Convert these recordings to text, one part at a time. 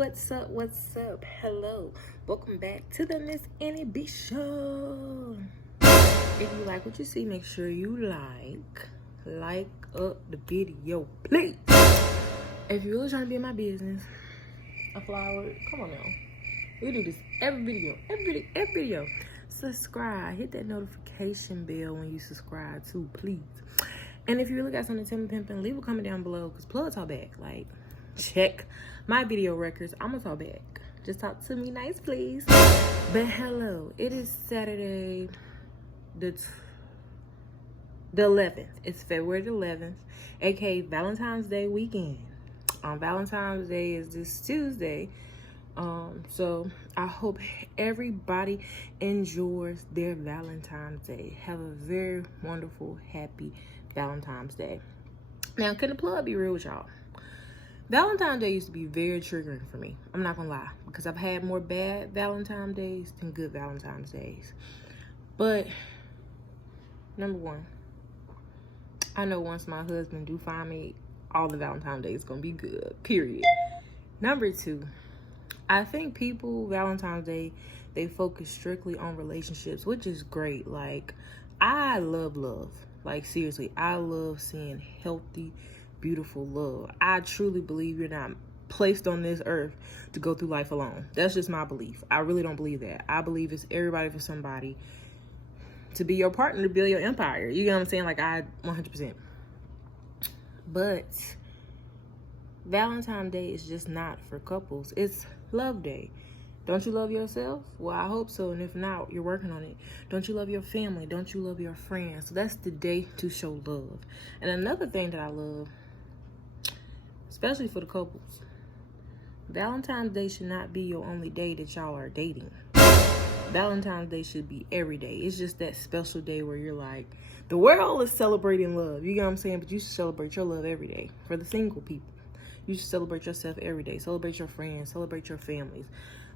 what's up, what's up? Hello, welcome back to the Miss Annie B Show. If you like what you see, make sure you like up the video, please. If you're really trying to be in my business, a flower, come on now. We do this every video. Subscribe, hit that notification bell when you subscribe too, please. And if you really got something to tell me, pimpin', leave a comment down below, because plug talk back. Like, check my video records. I'm gonna talk back. Just talk to me nice, please. But hello, it is Saturday, the 11th. It's February the 11th, aka Valentine's Day weekend. Valentine's Day is this Tuesday. So I hope everybody enjoys their Valentine's Day. Have a very wonderful, happy Valentine's Day. Now, can the plug be real with y'all? Valentine's Day used to be very triggering for me. I'm not gonna lie, because I've had more bad Valentine's Days than good Valentine's Days. But number one, I know once my husband do find me, all the Valentine's Days gonna be good, period. Number two, I think people, Valentine's Day, they focus strictly on relationships, which is great. Like, I love love. Like, seriously, I love seeing healthy, beautiful love. I truly believe you're not placed on this earth to go through life alone. That's just my belief. I really don't believe that. I believe it's everybody for somebody to be your partner, to build your empire. You know what I'm saying? Like, I 100%. But Valentine's Day is just not for couples. It's Love Day. Don't you love yourself? Well, I hope so. And if not, you're working on it. Don't you love your family? Don't you love your friends? So that's the day to show love. And another thing that I love, especially for the couples, Valentine's Day should not be your only day that y'all are dating. Valentine's Day should be every day. It's just that special day where you're like, the world is celebrating love. You know what I'm saying? But you should celebrate your love every day. For the single people, you should celebrate yourself every day. Celebrate your friends. Celebrate your families.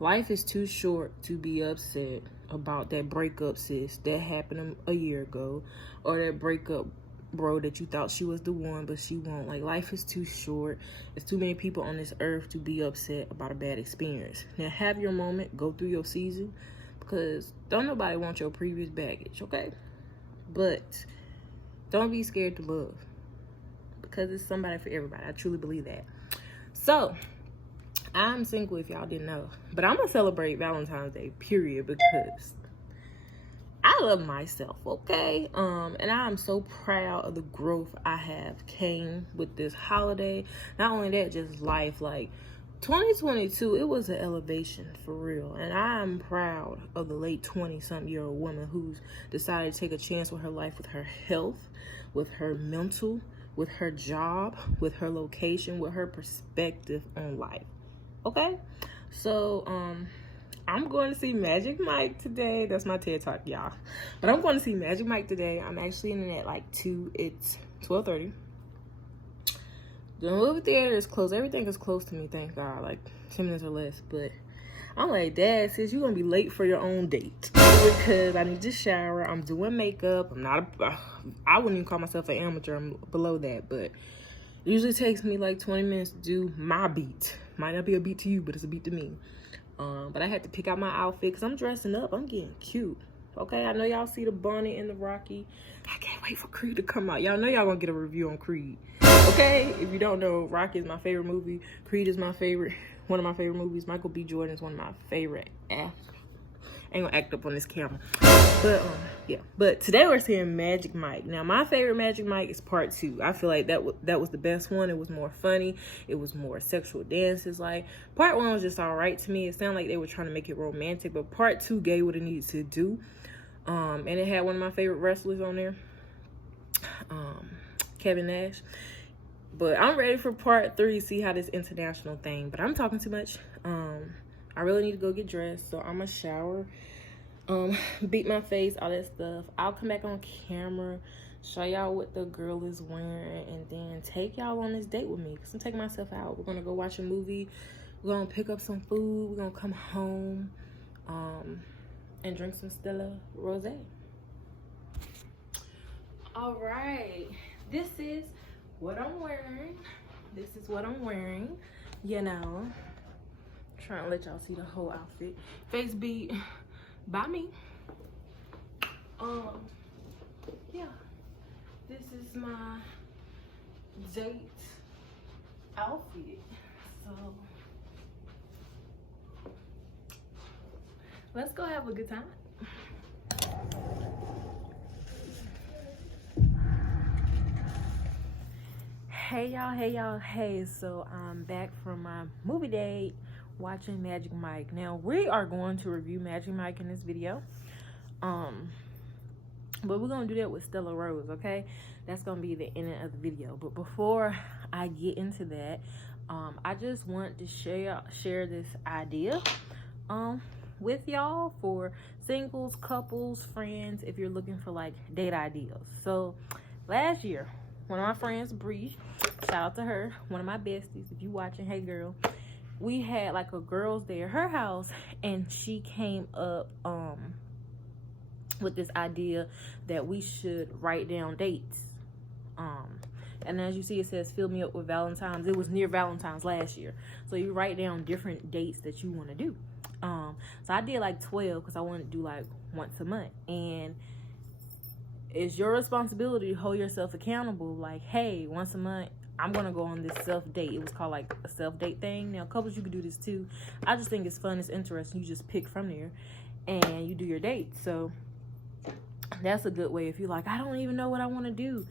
Life is too short to be upset about that breakup, sis, that happened a year ago. Or that breakup bro that you thought she was the one, but she won't. Like, life is too short. There's too many people on this earth to be upset about a bad experience. Now, have your moment. Go through your season. Because don't nobody want your previous baggage, okay? But don't be scared to love. Because it's somebody for everybody. I truly believe that. So, I'm single if y'all didn't know. But I'm going to celebrate Valentine's Day, period. Because I love myself, okay? And I'm so proud of the growth I have came with this holiday. Not only that, just life. Like, 2022, it was an elevation for real. And I'm proud of the late 20-something-year-old woman who's decided to take a chance with her life, with her health, with her mental, with her job, with her location, with her perspective on life. Okay? So, I'm going to see Magic Mike today. That's my TED Talk, y'all. But I'm going to see Magic Mike today. I'm actually in at like 2. It's 12:30. The movie theater is closed. Everything is close to me, thank God. Like 10 minutes or less. But I'm like, Dad, sis, you're going to be late for your own date. Because I need to shower. I'm doing makeup. I wouldn't even call myself an amateur. I'm below that. But it usually takes me like 20 minutes to do my beat. Might not be a beat to you, but it's a beat to me. But I had to pick out my outfit because I'm dressing up. I'm getting cute. Okay, I know y'all see the bonnet and the Rocky. I can't wait for Creed to come out. Y'all know y'all gonna get a review on Creed. Okay, if you don't know, Rocky is my favorite movie. Creed is my favorite, one of my favorite movies. Michael B. Jordan is one of my favorite actors. I ain't gonna act up on this camera. But, yeah. But today we're seeing Magic Mike. Now, my favorite Magic Mike is part 2. I feel like that was the best one. It was more funny. It was more sexual dances. Like, part 1 was just all right to me. It sounded like they were trying to make it romantic. But part 2 gave what it needed to do. And it had one of my favorite wrestlers on there. Kevin Nash. But I'm ready for part 3 to see how this international thing. But I'm talking too much. I really need to go get dressed, so I'm gonna shower, beat my face, all that stuff. I'll come back on camera, show y'all what the girl is wearing, and then take y'all on this date with me, because I'm taking myself out. We're gonna go watch a movie, we're gonna pick up some food, we're gonna come home, and drink some Stella Rosé. All right, this is what I'm wearing. You know, Trying to let y'all see the whole outfit. Face beat by me. Yeah, this is my date outfit. So let's go have a good time. Hey y'all, hey. So I'm back from my movie date watching Magic Mike. Now we are going to review Magic Mike in this video. But we're gonna do that with Stella Rose, okay? That's gonna be the end of the video. But before I get into that, I just want to share this idea with y'all for singles, couples, friends, if you're looking for like date ideas. So last year, one of my friends, Bree, shout out to her, one of my besties, if you watching, hey girl, we had like a girls' day at her house, and she came up with this idea that we should write down dates. And as you see, it says fill me up with Valentine's. It was near Valentine's last year, so you write down different dates that you want to do. So I did like 12 because I wanted to do like once a month, and it's your responsibility to hold yourself accountable. Like, hey, once a month I'm gonna go on this self date. It was called like a self date thing. Now couples, you can do this too. I just think it's fun, it's interesting. You just pick from there and you do your date. So that's a good way. If you're like, I don't even know what I want to do,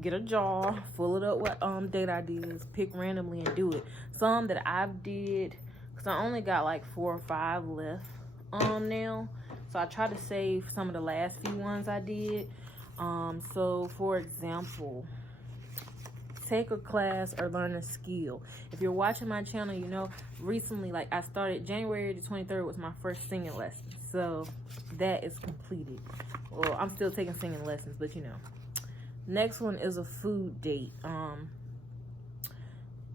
get a jar, fill it up with date ideas, pick randomly and do it. Some that I've did, because I only got like 4 or 5 left now, so I try to save some of the last few ones I did. So for example, take a class or learn a skill. If you're watching my channel, you know recently, like I started January the 23rd was my first singing lesson, so that is completed. Well, I'm still taking singing lessons, but you know. Next one is a food date.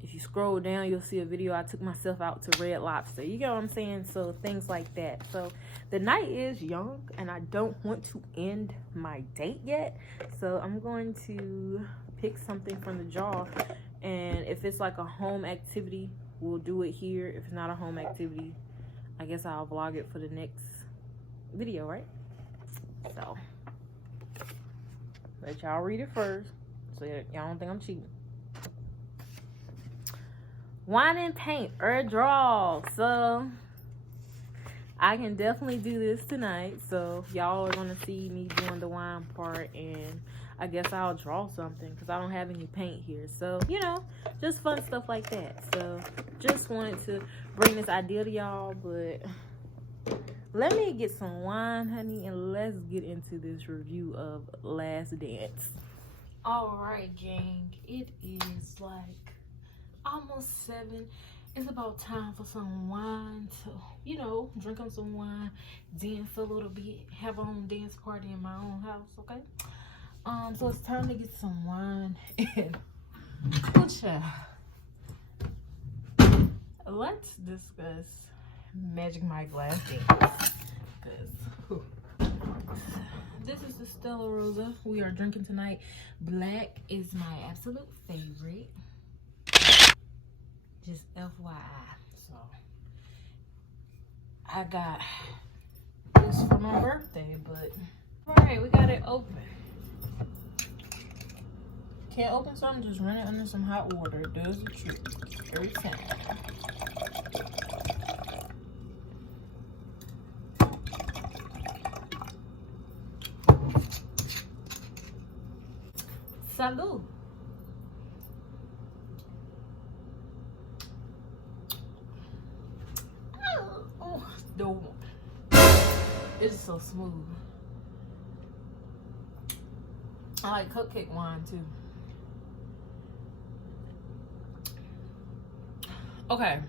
If you scroll down, you'll see a video. I took myself out to Red Lobster. You get what I'm saying? So things like that. So the night is young, and I don't want to end my date yet. So I'm going to pick something from the jar. And if it's like a home activity, we'll do it here. If it's not a home activity, I guess I'll vlog it for the next video, right? So let y'all read it first, so y'all don't think I'm cheating. Wine and paint or draw. So I can definitely do this tonight. So y'all are gonna see me doing the wine part, and I guess I'll draw something because I don't have any paint here. So you know, just fun stuff like that. So just wanted to bring this idea to y'all, but let me get some wine, honey, and let's get into this review of Last Dance. All right, gang, it is like almost 7. It's about time for some wine to, you know, drink on some wine, dance a little bit, have our own dance party in my own house, okay? So it's time to get some wine and let's discuss Magic Mike Last Dance. This is the Stella Rosa we are drinking tonight. Black is my absolute favorite. Just FYI. So I got this for my birthday, but alright, we got it open. Can't open something, just run it under some hot water. It does the trick every time. Salud. Oh, dope. It's so smooth. I like cupcake wine too. Okay,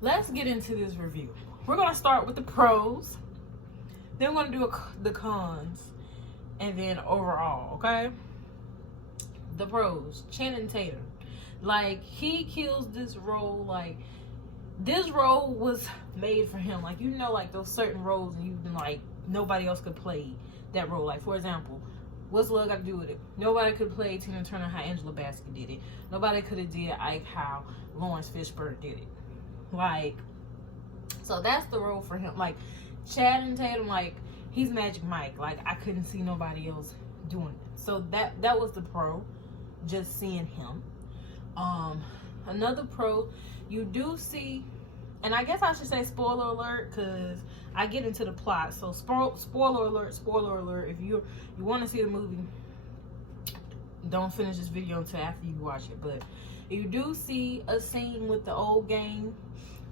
let's get into this review. We're gonna start with the pros, then we're gonna do the cons, and then overall, okay? The pros, Channing Tatum. Like, he kills this role. Like, this role was made for him. Like, you know, like those certain roles and you've been like, nobody else could play that role. Like, for example, what's love got to do with it? Nobody could play Tina Turner how Angela Bassett did it. Nobody could have did Ike how Lawrence Fishburne did it. Like, so that's the role for him. Like, Channing Tatum, like, he's Magic Mike. Like, I couldn't see nobody else doing it. So that was the pro, just seeing him. Another pro, you do see, and I guess I should say spoiler alert, because I get into the plot. So spoiler alert. If you want to see the movie, don't finish this video until after you watch it. But you do see a scene with the old gang,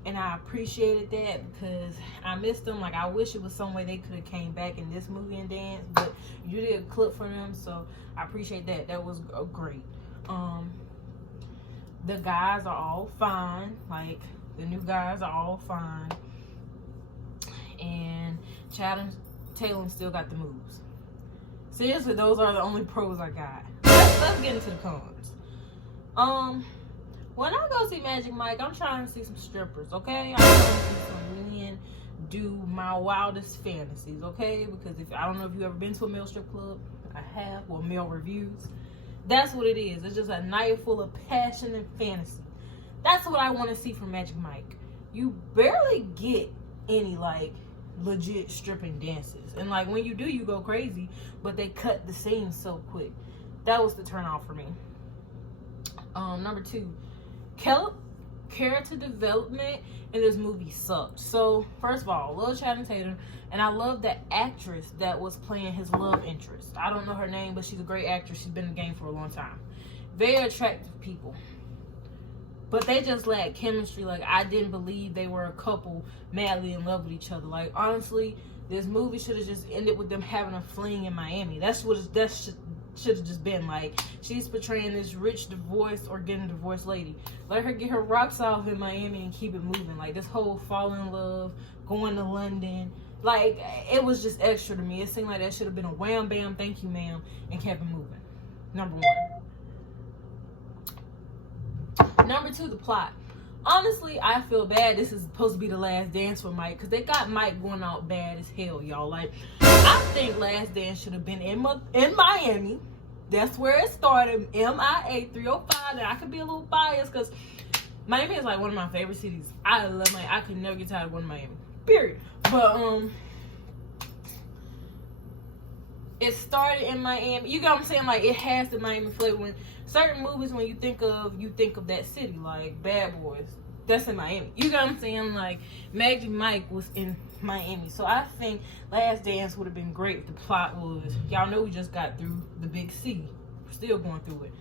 and I appreciated that because I missed them. Like, I wish it was some way they could have came back in this movie and danced, but you did a clip for them, so I appreciate that. That was great. The guys are all fine. Like, the new guys are all fine. And Channing Tatum still got the moves. Seriously, those are the only pros I got. Let's get into the cons. When I go see Magic Mike, I'm trying to see some strippers, okay? I'm trying to see some men do my wildest fantasies, okay? Because if I don't know if you've ever been to a male strip club. I have. Well, male reviews. That's what it is. It's just a night full of passion and fantasy. That's what I want to see from Magic Mike. You barely get any, like, legit stripping dances. And, like, when you do, you go crazy. But they cut the scene so quick. That was the turn off for me. Number 2. Character development in this movie sucked. So, first of all, I love Channing Tatum, and I love the actress that was playing his love interest. I don't know her name, but she's a great actress. She's been in the game for a long time. Very attractive people. But they just lack chemistry. Like, I didn't believe they were a couple madly in love with each other. Like, honestly, this movie should have just ended with them having a fling in Miami. That should have just been like, she's portraying this rich divorced or getting divorced lady. Let her get her rocks off in Miami and keep it moving. Like, this whole fall in love, going to London, like, it was just extra to me. It seemed like that should have been a wham bam, thank you ma'am, and kept it moving. Number 1. Number 2, the plot. Honestly, I feel bad this is supposed to be the last dance for Mike, because they got Mike going out bad as hell, y'all. Like, I think Last Dance should have been in Miami. That's where it started, MIA 305. And I could be a little biased because Miami is like one of my favorite cities. I love Miami. I could never get tired of going to Miami. Period. But it started in Miami. You get what I'm saying? Like, it has the Miami flavor. When certain movies, when you think of that city, like Bad Boys. That's in Miami. You get what I'm saying? Like, Magic Mike was in Miami. So I think Last Dance would have been great if the plot was, y'all know we just got through the Big C. We're still going through it.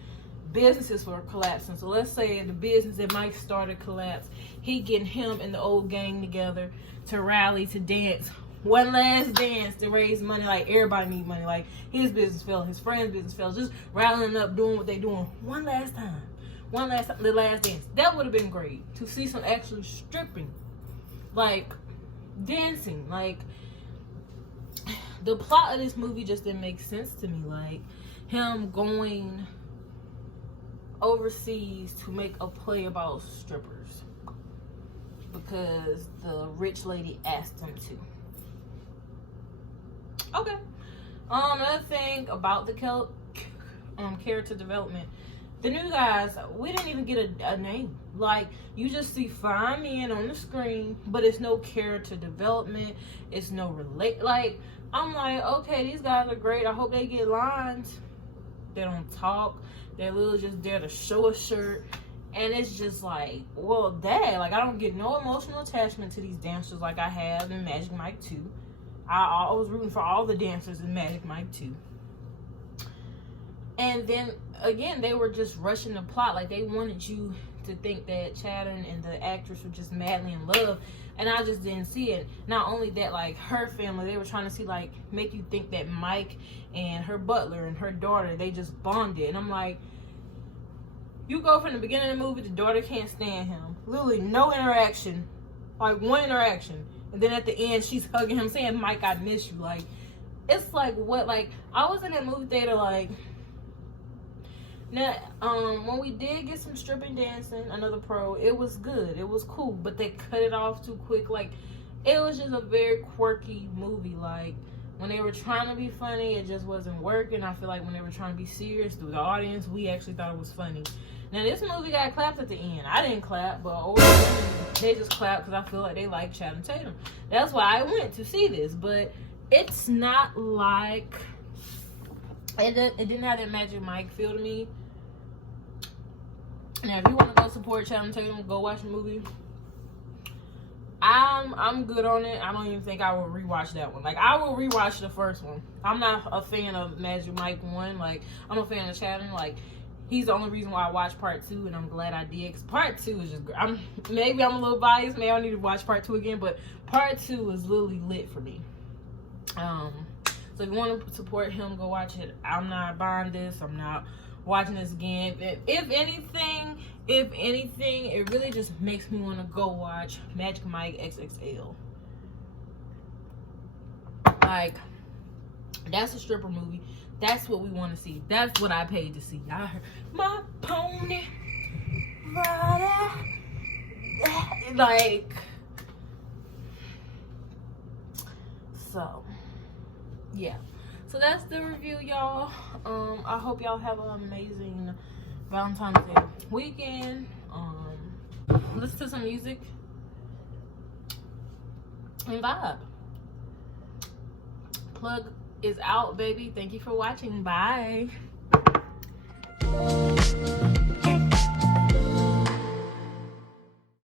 Businesses were collapsing. So let's say the business that Mike started collapsed. He getting him and the old gang together to rally, to dance. One last dance to raise money. Like, everybody need money. Like, his business fell, his friend's business fell. Just rallying up, doing what they doing one last time. The last dance. That would have been great to see some actually stripping, like dancing. Like, the plot of this movie just didn't make sense to me. Like, him going overseas to make a play about strippers because the rich lady asked him to. Okay. Another thing about the character development. The new guys, we didn't even get a name. Like, you just see fine men on the screen, but it's no character development. It's no like, I'm like, okay, these guys are great. I hope they get lines. They don't talk. They're literally just there to show a shirt. And it's just like, well, dang. Like, I don't get no emotional attachment to these dancers like I have in Magic Mike 2. I was rooting for all the dancers in Magic Mike 2. And then, again, they were just rushing the plot. Like, they wanted you to think that Channing and the actress were just madly in love. And I just didn't see it. Not only that, like, her family, they were trying to see, like, make you think that Mike and her butler and her daughter, they just bonded. And I'm like, you go from the beginning of the movie, the daughter can't stand him. Literally no interaction. Like, one interaction. And then at the end, she's hugging him, saying, Mike, I miss you. Like, it's like, what? Like, I was in that movie theater, like... Now, when we did get some stripping dancing, another pro, it was good. It was cool, but they cut it off too quick. Like, it was just a very quirky movie. Like, when they were trying to be funny, it just wasn't working. I feel like when they were trying to be serious through the audience, we actually thought it was funny. Now, this movie got clapped at the end. I didn't clap, but they just clapped because I feel like they like Channing Tatum. That's why I went to see this. But it's not like... It didn't have that Magic Mike feel to me. Now, if you want to go support Channing Tatum, go watch the movie. I'm good on it. I don't even think I will rewatch that one. Like, I will rewatch the first one. I'm not a fan of Magic Mike 1. Like, I'm a fan of Channing. Like, he's the only reason why I watched part 2, and I'm glad I did. Because part 2 is just... maybe I'm a little biased. Maybe I need to watch part 2 again. But part 2 is literally lit for me. So if you want to support him, go watch it. I'm not buying this. I'm not watching this again. If anything, it really just makes me want to go watch Magic Mike XXL. Like, that's a stripper movie. That's what we want to see. That's what I paid to see. I heard my pony rider. Like, so yeah. So that's the review, y'all. I hope y'all have an amazing Valentine's Day weekend. Listen to some music and vibe. Plug is out, baby. Thank you for watching. Bye.